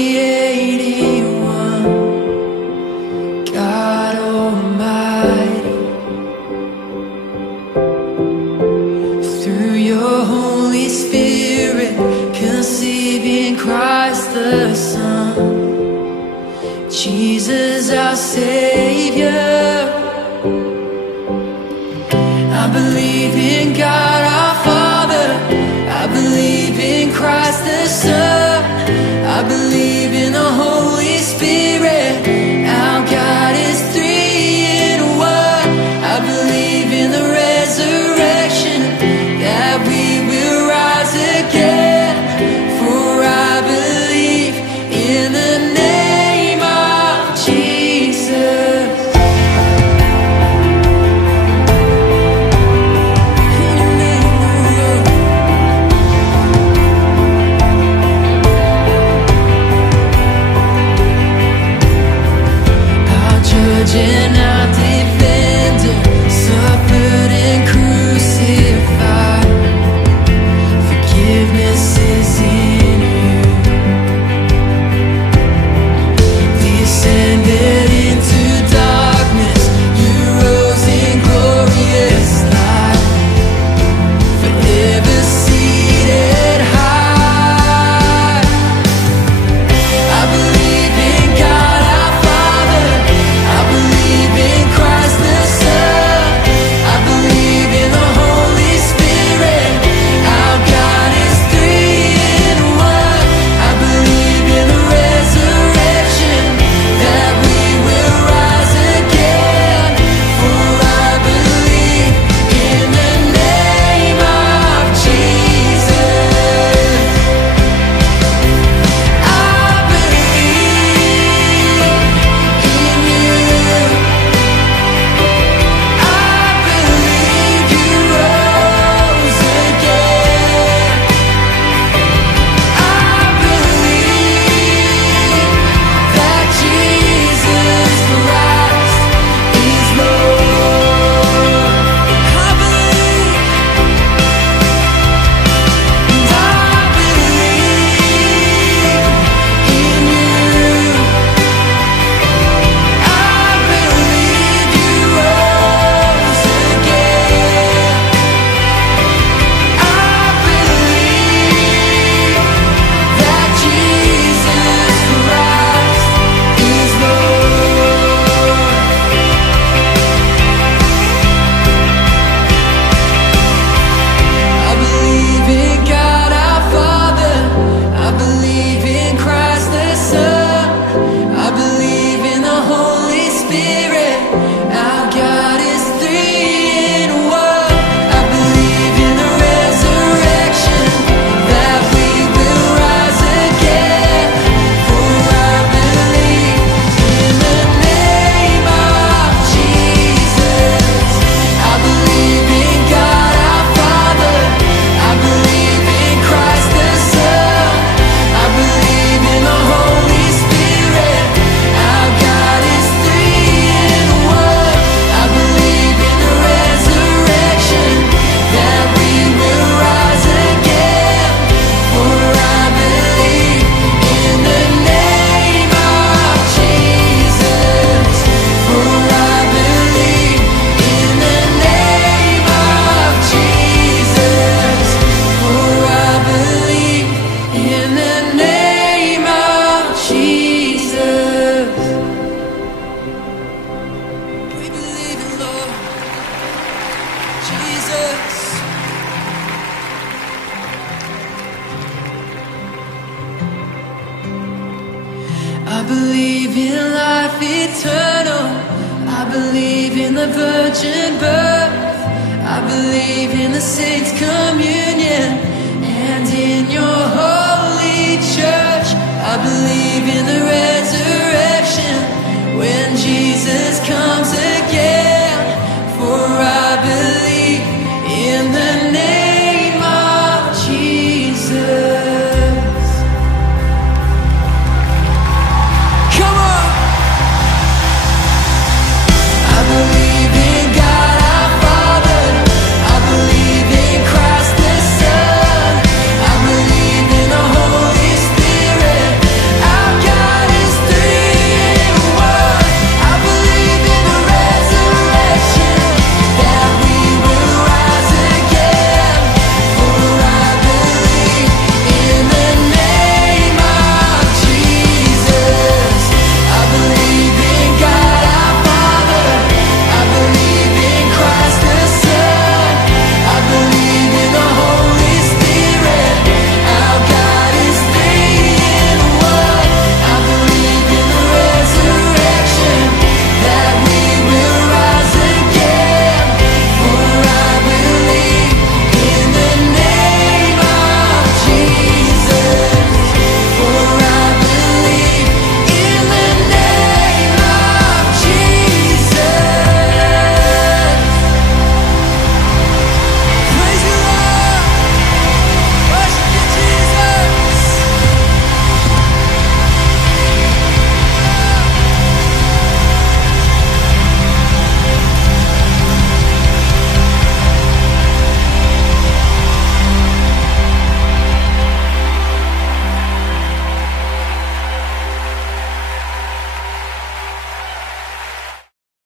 creating one, God Almighty. Through your Holy Spirit, conceiving Christ the Son, Jesus our Savior. I believe in God our Father, I believe in Christ the Son, I believe in the Holy Spirit, our God is three in one. I believe in the resurrection, that we will rise again, for I believe in the name of Jesus. And our defender suffered and crucified. Forgiveness is in you. Descended into darkness, you rose in glorious light, forever seated high. I believe in God our Father, I believe in Christ the Son, I believe in the Holy Spirit, our God is three in one. I believe in the resurrection, that we will rise again, for I believe in the name of Jesus. I believe in you. I believe you rose again. I believe that Jesus Christ is Lord. I believe, and I believe in you. I believe you rose again. I believe that Jesus Christ is Lord. I believe in God our Father, I believe in Christ the Son, I believe in the Holy Spirit, our God is three in one. I believe in the resurrection, that we will rise again, for I believe in the name of Jesus. I believe in God our Father, I believe in Christ the Son, I believe in the Holy Spirit, our God is three in one. I believe in the resurrection, that we will rise again, for I believe in the name of Jesus, for I believe in the name of Jesus, for I believe in the name of Jesus. We believe in Lord Jesus. I believe in life eternal, I believe in the virgin birth, I believe in the saints' communion, and in your holy church. I believe in the resurrection, when Jesus